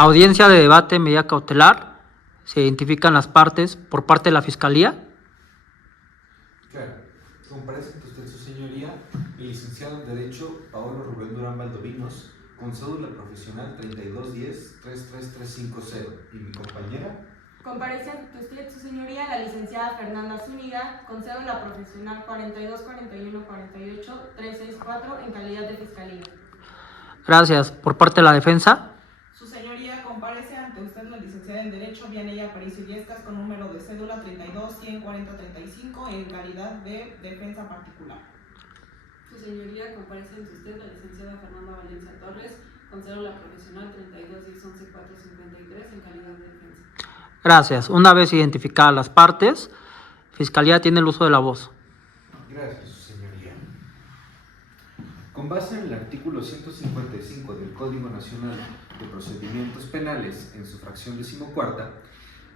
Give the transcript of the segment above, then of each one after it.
Audiencia de debate en medida cautelar. Se identifican las partes por parte de la Fiscalía. Claro. Comparece ante usted, su señoría, el licenciado en Derecho Paolo Rubén Durán Valdovinos, con cédula profesional 3210-33350. ¿Y mi compañera? Comparece ante usted, su señoría, la licenciada Fernanda Zúñiga, con cédula profesional 424148-364, en calidad de Fiscalía. Gracias. Por parte de la defensa. Su señoría, comparece ante usted la licenciada en Derecho Vianey Aparicio Illescas, con número de cédula 32-100-4035, en calidad de defensa particular. Su señoría, comparece ante usted la licenciada Fernanda Valencia Torres, con cédula profesional 321011-453, en calidad de defensa. Gracias. Una vez identificadas las partes, Fiscalía tiene el uso de la voz. Gracias, su señoría. Con base en el artículo 155 del Código Nacional de Procedimientos Penales, en su fracción 14ª,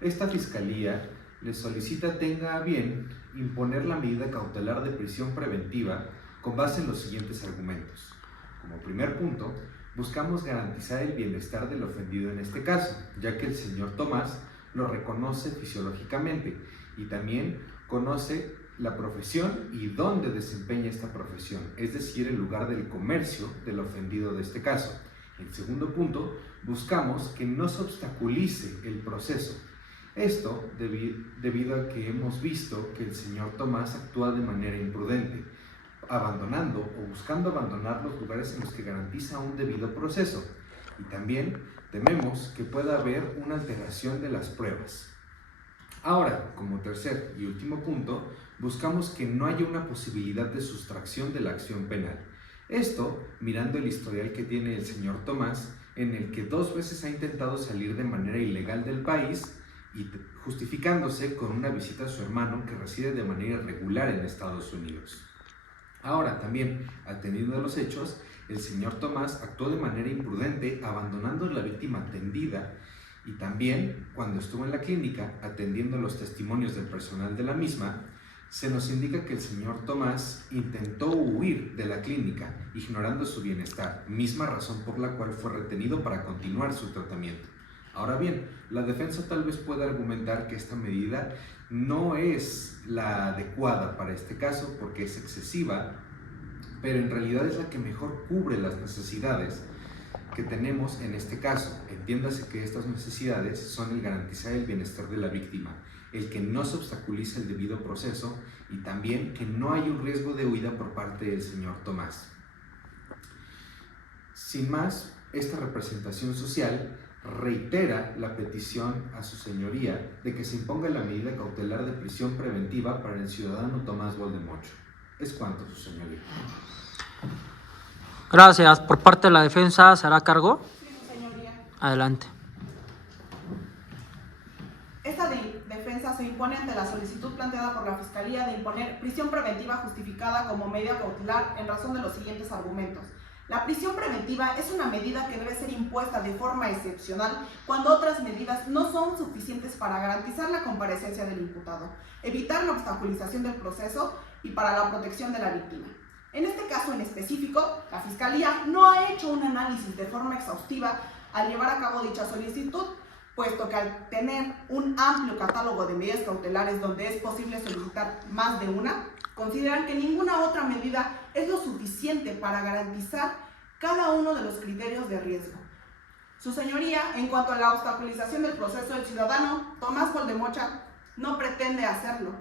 esta Fiscalía le solicita tenga a bien imponer la medida cautelar de prisión preventiva con base en los siguientes argumentos. Como primer punto, buscamos garantizar el bienestar del ofendido en este caso, ya que el señor Tomás lo reconoce fisiológicamente y también conoce la profesión y dónde desempeña esta profesión, es decir, el lugar del comercio del ofendido de este caso. En segundo punto, buscamos que no se obstaculice el proceso. Esto debido a que hemos visto que el señor Tomás actúa de manera imprudente, abandonando o buscando abandonar los lugares en los que garantiza un debido proceso. Y también tememos que pueda haber una alteración de las pruebas. Ahora, como tercer y último punto, buscamos que no haya una posibilidad de sustracción de la acción penal. Esto mirando el historial que tiene el señor Tomás, en el que 2 veces ha intentado salir de manera ilegal del país y justificándose con una visita a su hermano que reside de manera irregular en Estados Unidos. Ahora también, atendiendo a los hechos, el señor Tomás actuó de manera imprudente, abandonando a la víctima atendida, y también, cuando estuvo en la clínica, atendiendo los testimonios del personal de la misma, se nos indica que el señor Tomás intentó huir de la clínica, ignorando su bienestar, misma razón por la cual fue retenido para continuar su tratamiento. Ahora bien, la defensa tal vez pueda argumentar que esta medida no es la adecuada para este caso porque es excesiva, pero en realidad es la que mejor cubre las necesidades que tenemos en este caso. Entiéndase que estas necesidades son el garantizar el bienestar de la víctima, el que no se obstaculice el debido proceso y también que no haya un riesgo de huida por parte del señor Tomás. Sin más, esta representación social reitera la petición a su señoría de que se imponga la medida cautelar de prisión preventiva para el ciudadano Tomás Valdemocho. Es cuanto, su señoría. Gracias. Por parte de la defensa, ¿se hará cargo? Sí, su señoría. Adelante. Esta defensa se impone ante la solicitud planteada por la Fiscalía de imponer prisión preventiva justificada como medida cautelar en razón de los siguientes argumentos. La prisión preventiva es una medida que debe ser impuesta de forma excepcional cuando otras medidas no son suficientes para garantizar la comparecencia del imputado, evitar la obstaculización del proceso y para la protección de la víctima. En este caso en específico, la Fiscalía no ha hecho un análisis de forma exhaustiva al llevar a cabo dicha solicitud, puesto que al tener un amplio catálogo de medidas cautelares donde es posible solicitar más de una, consideran que ninguna otra medida es lo suficiente para garantizar cada uno de los criterios de riesgo. Su señoría, en cuanto a la obstaculización del proceso, el ciudadano Tomás Valdemocha no pretende hacerlo,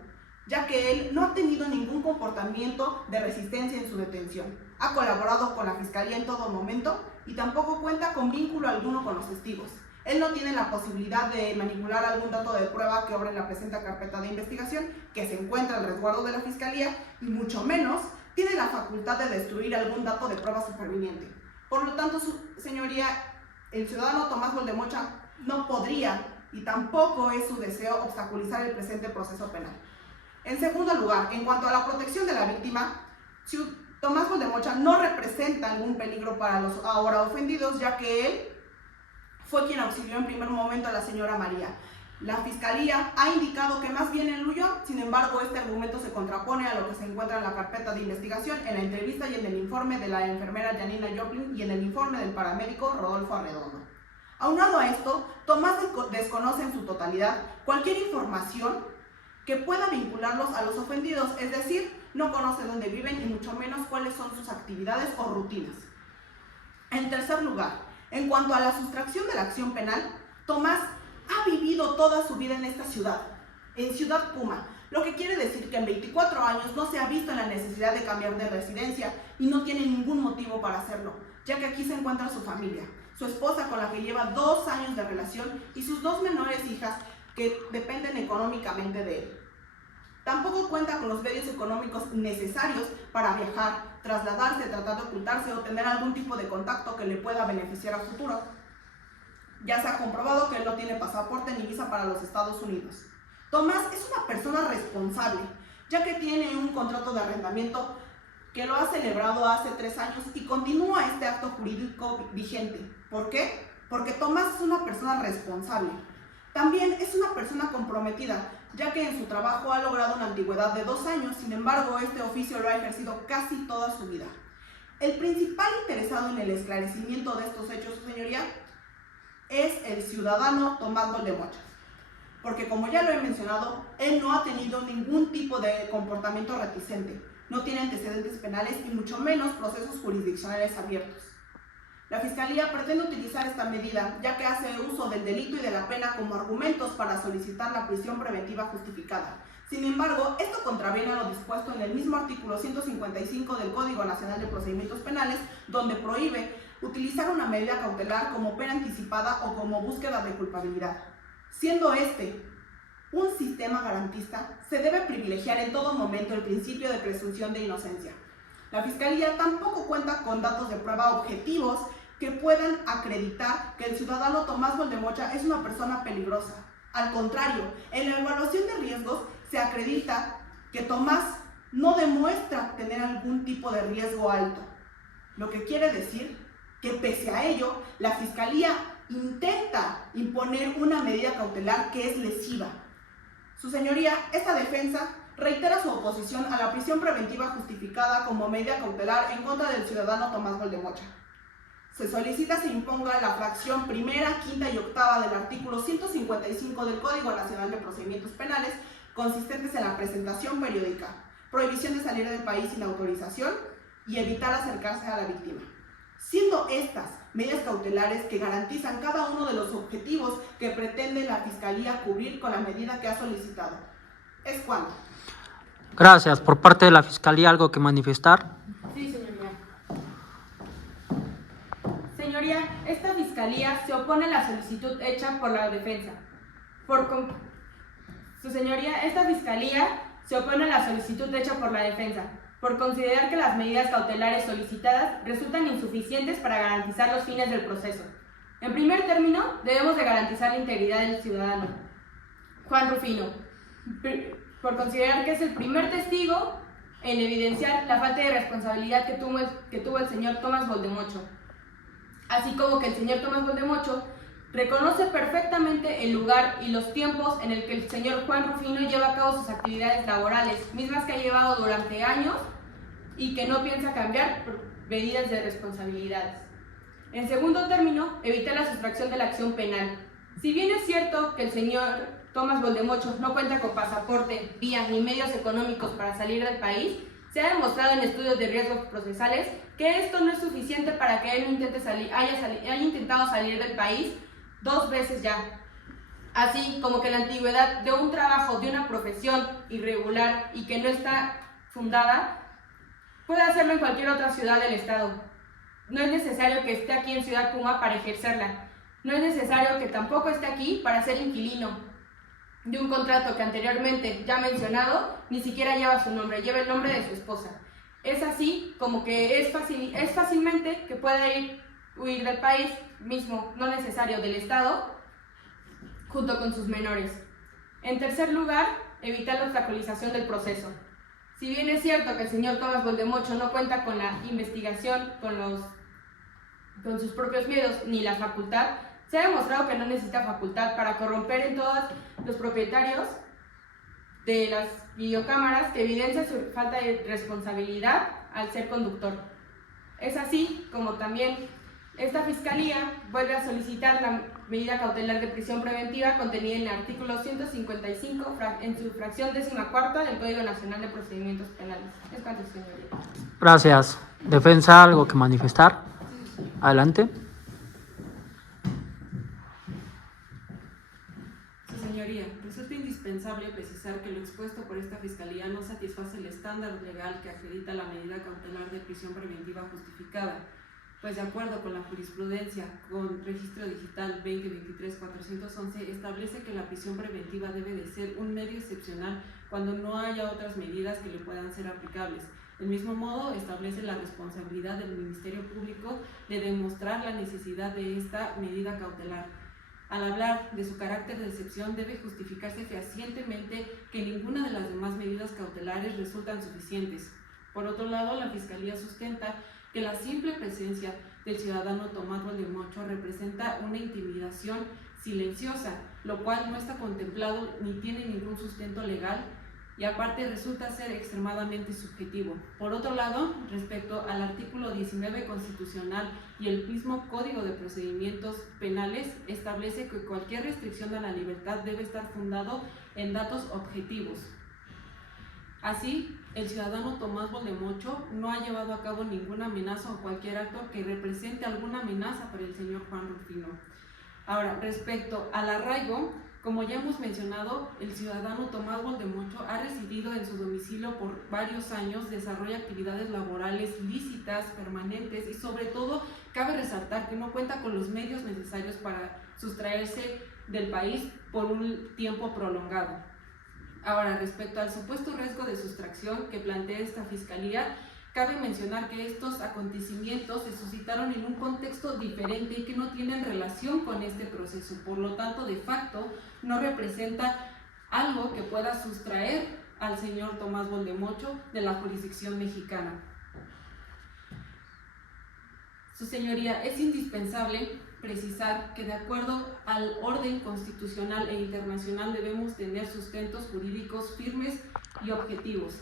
ya que él no ha tenido ningún comportamiento de resistencia en su detención, ha colaborado con la Fiscalía en todo momento y tampoco cuenta con vínculo alguno con los testigos. Él no tiene la posibilidad de manipular algún dato de prueba que obre en la presente carpeta de investigación que se encuentra al resguardo de la Fiscalía y mucho menos tiene la facultad de destruir algún dato de prueba superviniente. Por lo tanto, su señoría, el ciudadano Tomás Valdemocha no podría y tampoco es su deseo obstaculizar el presente proceso penal. En segundo lugar, en cuanto a la protección de la víctima, Tomás Valdemocha no representa algún peligro para los ahora ofendidos, ya que él fue quien auxilió en primer momento a la señora María. La Fiscalía ha indicado que más bien él huyó, sin embargo este argumento se contrapone a lo que se encuentra en la carpeta de investigación, en la entrevista y en el informe de la enfermera Janina Joplin y en el informe del paramédico Rodolfo Arredondo. Aunado a esto, Tomás desconoce en su totalidad cualquier información que pueda vincularlos a los ofendidos, es decir, no conoce dónde viven y mucho menos cuáles son sus actividades o rutinas. En tercer lugar, en cuanto a la sustracción de la acción penal, Tomás ha vivido toda su vida en esta ciudad, en Ciudad Puma, lo que quiere decir que en 24 años no se ha visto en la necesidad de cambiar de residencia y no tiene ningún motivo para hacerlo, ya que aquí se encuentra su familia, su esposa con la que lleva 2 años de relación y sus 2 menores hijas que dependen económicamente de él. Tampoco cuenta con los medios económicos necesarios para viajar, trasladarse, tratar de ocultarse o tener algún tipo de contacto que le pueda beneficiar a futuro. Ya se ha comprobado que él no tiene pasaporte ni visa para los Estados Unidos. Tomás es una persona responsable, ya que tiene un contrato de arrendamiento que lo ha celebrado hace 3 años y continúa este acto jurídico vigente. ¿Por qué? Porque Tomás es una persona responsable. También es una persona comprometida, ya que en su trabajo ha logrado una antigüedad de 2 años, sin embargo, este oficio lo ha ejercido casi toda su vida. El principal interesado en el esclarecimiento de estos hechos, su señoría, es el ciudadano Tomás Goldemocha, porque como ya lo he mencionado, él no ha tenido ningún tipo de comportamiento reticente, no tiene antecedentes penales y mucho menos procesos jurisdiccionales abiertos. La Fiscalía pretende utilizar esta medida, ya que hace uso del delito y de la pena como argumentos para solicitar la prisión preventiva justificada. Sin embargo, esto contraviene a lo dispuesto en el mismo artículo 155 del Código Nacional de Procedimientos Penales, donde prohíbe utilizar una medida cautelar como pena anticipada o como búsqueda de culpabilidad. Siendo este un sistema garantista, se debe privilegiar en todo momento el principio de presunción de inocencia. La Fiscalía tampoco cuenta con datos de prueba objetivos que puedan acreditar que el ciudadano Tomás Goldemocha es una persona peligrosa. Al contrario, en la evaluación de riesgos se acredita que Tomás no demuestra tener algún tipo de riesgo alto, lo que quiere decir que pese a ello, la Fiscalía intenta imponer una medida cautelar que es lesiva. Su señoría, esta defensa reitera su oposición a la prisión preventiva justificada como medida cautelar en contra del ciudadano Tomás Goldemocha. Se solicita se imponga la fracción primera, quinta y octava del artículo 155 del Código Nacional de Procedimientos Penales, consistentes en la presentación periódica, prohibición de salir del país sin autorización y evitar acercarse a la víctima, siendo estas medidas cautelares que garantizan cada uno de los objetivos que pretende la Fiscalía cubrir con la medida que ha solicitado. ¿Es cuánto? Gracias. Por parte de la Fiscalía, ¿algo que manifestar? Sí, señoría. Señoría, esta Fiscalía se opone a la solicitud hecha por la defensa. Su señoría, esta Fiscalía se opone a la solicitud hecha por la defensa, por considerar que las medidas cautelares solicitadas resultan insuficientes para garantizar los fines del proceso. En primer término, debemos de garantizar la integridad del ciudadano Juan Rufino, por considerar que es el primer testigo en evidenciar la falta de responsabilidad que tuvo el señor Tomás Goldemocha, así como que el señor Tomás Goldemocha reconoce perfectamente el lugar y los tiempos en el que el señor Juan Rufino lleva a cabo sus actividades laborales, mismas que ha llevado durante años y que no piensa cambiar por medidas de responsabilidades. En segundo término, evitar la sustracción de la acción penal. Si bien es cierto que el señor Tomás Goldemocha no cuenta con pasaporte, vías ni medios económicos para salir del país, se ha demostrado en estudios de riesgos procesales que esto no es suficiente para que él haya intentado salir del país 2 veces ya, así como que la antigüedad de un trabajo, de una profesión irregular y que no está fundada, puede hacerlo en cualquier otra ciudad del estado. No es necesario que esté aquí en Ciudad Puma para ejercerla. No es necesario que tampoco esté aquí para ser inquilino de un contrato que anteriormente ya mencionado ni siquiera lleva su nombre, lleva el nombre de su esposa. Es así como que es fácilmente que pueda huir del país mismo, no necesario del estado, junto con sus menores. En tercer lugar, evitar la obstaculización del proceso. Si bien es cierto que el señor Tomás Goldemocha no cuenta con la investigación, con sus propios medios, ni la facultad, se ha demostrado que no necesita facultad para corromper en todos los propietarios de las videocámaras que evidencian su falta de responsabilidad al ser conductor. Es así como también Esta Fiscalía vuelve a solicitar la medida cautelar de prisión preventiva contenida en el artículo 155 en su fracción 14ª del Código Nacional de Procedimientos Penales. Es cuanto, señoría. Gracias. Defensa, ¿algo que manifestar? Adelante. Su señoría, resulta indispensable precisar que lo expuesto por esta Fiscalía no satisface el estándar legal que acredita la medida cautelar de prisión preventiva justificada, pues de acuerdo con la jurisprudencia con registro digital 2023-411 establece que la prisión preventiva debe de ser un medio excepcional cuando no haya otras medidas que le puedan ser aplicables. Del mismo modo, establece la responsabilidad del Ministerio Público de demostrar la necesidad de esta medida cautelar. Al hablar de su carácter de excepción, debe justificarse fehacientemente que ninguna de las demás medidas cautelares resultan suficientes. Por otro lado, la Fiscalía sustenta que la simple presencia del ciudadano Tomás Valdemocho representa una intimidación silenciosa, lo cual no está contemplado ni tiene ningún sustento legal y aparte resulta ser extremadamente subjetivo. Por otro lado, respecto al artículo 19 constitucional y el mismo Código de Procedimientos Penales, establece que cualquier restricción a la libertad debe estar fundado en datos objetivos. Así, el ciudadano Tomás Valdemocho no ha llevado a cabo ninguna amenaza o cualquier acto que represente alguna amenaza para el señor Juan Rufino. Ahora, respecto al arraigo, como ya hemos mencionado, el ciudadano Tomás Valdemocho ha residido en su domicilio por varios años, desarrolla actividades laborales lícitas, permanentes y sobre todo cabe resaltar que no cuenta con los medios necesarios para sustraerse del país por un tiempo prolongado. Ahora, respecto al supuesto riesgo de sustracción que plantea esta Fiscalía, cabe mencionar que estos acontecimientos se suscitaron en un contexto diferente y que no tienen relación con este proceso. Por lo tanto, de facto, no representa algo que pueda sustraer al señor Tomás Valdemocho de la jurisdicción mexicana. Su señoría, es indispensable precisar que de acuerdo al orden constitucional e internacional debemos tener sustentos jurídicos firmes y objetivos.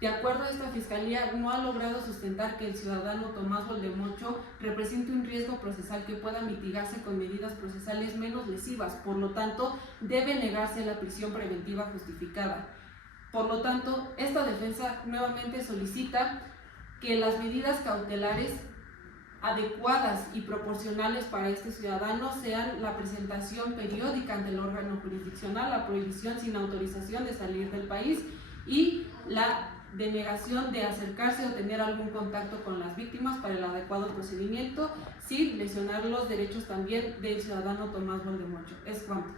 De acuerdo a esta Fiscalía, no ha logrado sustentar que el ciudadano Tomás Valdemocho represente un riesgo procesal que pueda mitigarse con medidas procesales menos lesivas, por lo tanto, debe negarse la prisión preventiva justificada. Por lo tanto, esta defensa nuevamente solicita que las medidas cautelares adecuadas y proporcionales para este ciudadano sean la presentación periódica ante el órgano jurisdiccional, la prohibición sin autorización de salir del país y la denegación de acercarse o tener algún contacto con las víctimas para el adecuado procedimiento, sin lesionar los derechos también del ciudadano Tomás Valdemocho. Es cuanto.